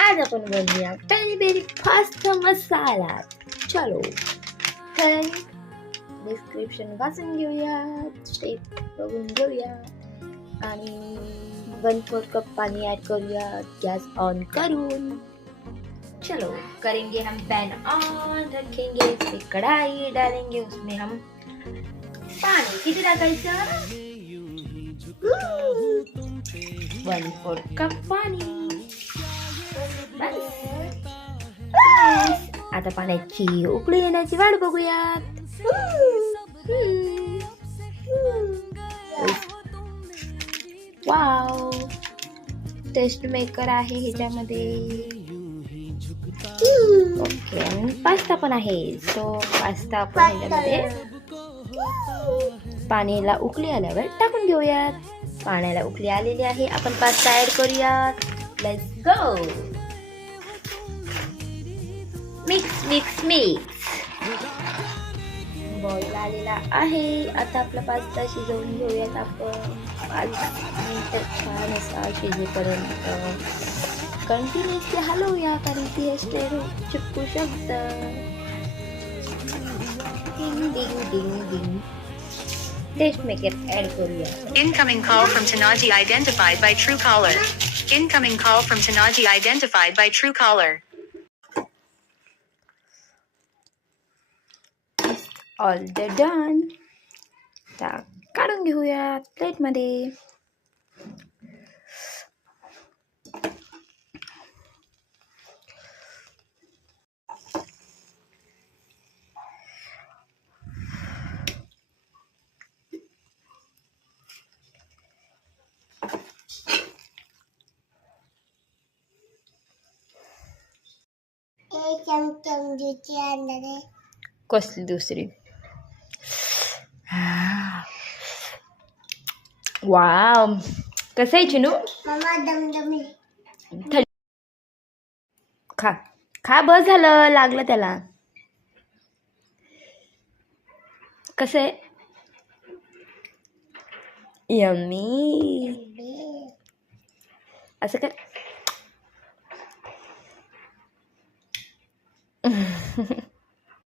आज आपण बनवूया पेरी पेरी पास्ता मसाला. चलो तर डिस्क्रिप्शन वाचून घेऊया, स्टेप बघून घेऊया आणि 1/4 कप पानी ऐड करूया गैस ऑन करून. चलो करेंगे हम पैन ऑन, रखेंगे इस पे कढ़ाई, डालेंगे उसमें हम पानी. किती टाकायचं? 1/4 कप पाणी. आता पाण्याची उकळी येण्याची वाट बघूयात. वाव, टेस्ट मेकर आहे ह्याच्यामध्ये. ओके, आणि पास्ता पण आहे. सो पास्ता आपण ह्याच्यामध्ये पाण्याला उकळी आल्यावर टाकून घेऊयात. पाण्याला उकळी आलेली आहे, आपण पास्ता ऍड करूयात. Let's go. Mix mix mix. Boil आलेला आहे. आता आपला पास्ता शिजवून घेऊयात आपण 5 मिनिटं छान असा शिजेपर्यंत. कंटिन्युअसली हलवूया, कारण की हे स्टेअर चिपकू शकतं. डिंग डिंग डिंग डिंग. टेस्ट मेकर ऍड करूया. Incoming call from Tanaji identified by Truecaller. Incoming call from Tanaji identified by Truecaller. All the done. काढून घेऊया प्लेटमध्ये. कसली दुसरी. वाव, कसं आहे चिनू? खा खा, बस झालं, लागलं त्याला. कसं आहे? यम्मी. असं कर.